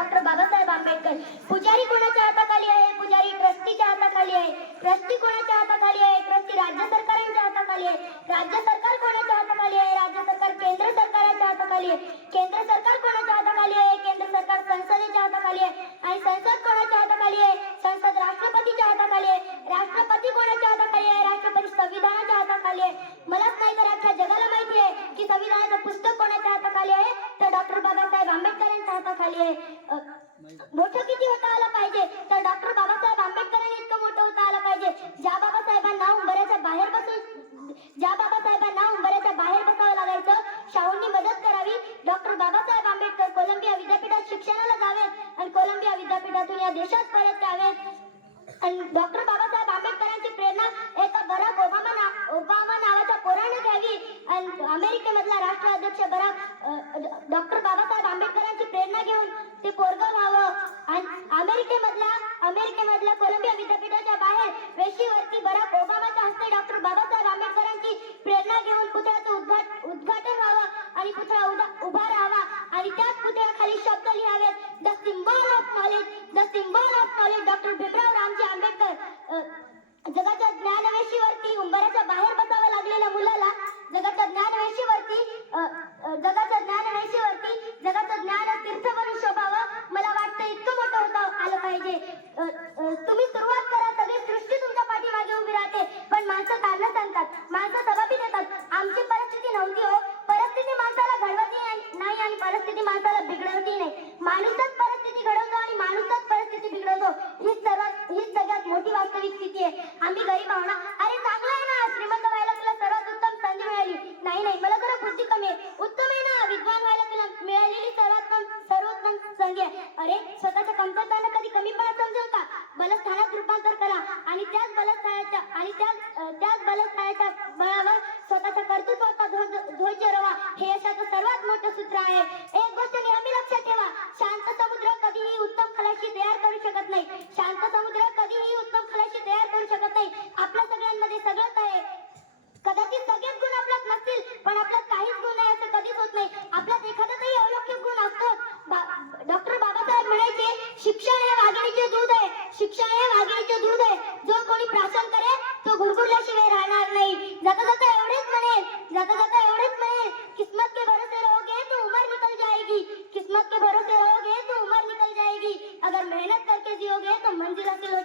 Doctor Babasaheb Ambedkar. पुजारी कोणाच्या हाताखाली आहे? पुजारी ट्रस्टीच्या हाताखाली आहे. ट्रस्टी कोणाच्या हाताखाली आहे? ट्रस्टी राज्य सरकारांच्या हाताखाली आहे. राज्य सरकार कोणाच्या हाताखाली आहे? राज्य सरकार केंद्र सरकाराच्या हाताखाली आहे. केंद्र सरकार कोणाच्या हाताखाली आहे? केंद्र सरकार संसदेच्या हाताखाली आहे. आणि संसद कोणाच्या हाताखाली आहे? संसद राष्ट्रपतीच्या हाताखाली आहे. राष्ट्रपती कोणाच्या हाताखाली आहे? राष्ट्रपती संविधानाच्या हाताखाली आहे. मलाच नाही तर अख्ख्या जगाला माहिती आहे की संविधानाचं पुस्तक कोणाच्या हाताखाली आहे? तर डॉक्टर बाबासाहेब आंबेडकरांच्या हाताखाली आहे. मोठं किती होता आलं पाहिजे? तर डॉक्टर बाबासाहेब आंबेडकरांनी इतकं मोठं होता आलं पाहिजे. ज्या बाबासाहेबांना उंबऱ्याच्या बाहेर बसावं लागायचं, शाहूंनी मदत करावी. डॉक्टर बाबासाहेब आंबेडकर कोलंबिया विद्यापीठात शिक्षणाला जावेत आणि कोलंबिया विद्यापीठातून या देशात परत यावेत. आणि डॉक्टर बाबासाहेब आंबेडकरांची प्रेरणा एका बराक ओबामा नावाच्या पोरानं घ्यावी. आणि अमेरिकेमधला राष्ट्राध्यक्ष डॉक्टर बाबासाहेब आंबेडकरांची प्रेरणा घेऊन ते पोरगं व्हावं. आणि अमेरिकेमधल्या कोलंबिया विद्यापीठाच्या बाहेर वेशीवरती बराक ओबामाच्या हस्ते डॉक्टर बाबासाहेब आंबेडकरांची प्रेरणा घेऊन पुतळ्याचं उद्घाटन व्हावं आणि पुतळा उभा राहावा. आणि त्याच पुतळ्याखाली शब्द लिहावेत, the symbol of knowledge doctor Bhimrao Ramji Ambedkar. जगाच्या ज्ञानवेशीवरती उंबऱ्याच्या बाहेर बसावं लागलेल्या मुलाला जगाच्या ज्ञान तीर्थ म्हणून शोभावं. मला वाटतं इतकं मोठं होतं आलं पाहिजे. तुम्ही सुरुवात करा, सगळी सृष्टी तुमच्या पाठीमागे उभी राहते. पण माणसं कारणं सांगतात, माणसं सबाबी देतात. आमची परिस्थिती नव्हती हो. परिस्थिती माणसाला घडवती नाही आणि परिस्थिती माणसाला बिघडवती नाही. माणूसच परिस्थिती घडवतो आणि माणूसच परिस्थिती बिघडवतो. हीच सगळ्यात मोठी वास्तविक स्थिती आहे. आम्ही गरीब आहोत ना. अरे चांगलं आहे ना, श्रीमंत व्हायला तुला सर्वात उत्तम संधी मिळाली. नाही, मला जरा बुद्धी कमी आहे. उत्तम आहे ना, विद्वान व्हायला तुला मिळालेली सर्वोत्तम संधी आहे. अरे स्वतःच्या कमतरताना कधी कमीपणा समजेल का? बलस्थानात रूपांतर करा आणि त्याच बलस्थानाच्या बळावर स्वतःच्या कर्तृत्वाचा ध्वज रवा. हे यशाचं सर्वात मोठं सूत्र आहे. एक गोष्ट नेहमी लक्षात ठेवा, शांत समुद्र कधीही उत्तम खलाशी तयार करू शकत नाही. आपल्या सगळ्यांमध्ये सगळंच आहे. कदाचित सगळेच गुण आपल्यात नसतील, पण आपल्यात काहीच गुण नाही असं कधीच होत नाही. आपल्यात एखादा तरी अलौकिक गुण असतो. डॉक्टर बाबासाहेब म्हणायचे, शिक्षण हे वाघिणीचे दूध आहे. जो कोणी प्राशन करे तो गुरगुरल्याशिवाय राहणार नाही. जाता जाता एवढेच म्हणेल, किस्मत के भरोसे रहोगे तो उम्र निकल जाएगी. अगर मेहनत करके जियोगे तो मंजिल हासिल हो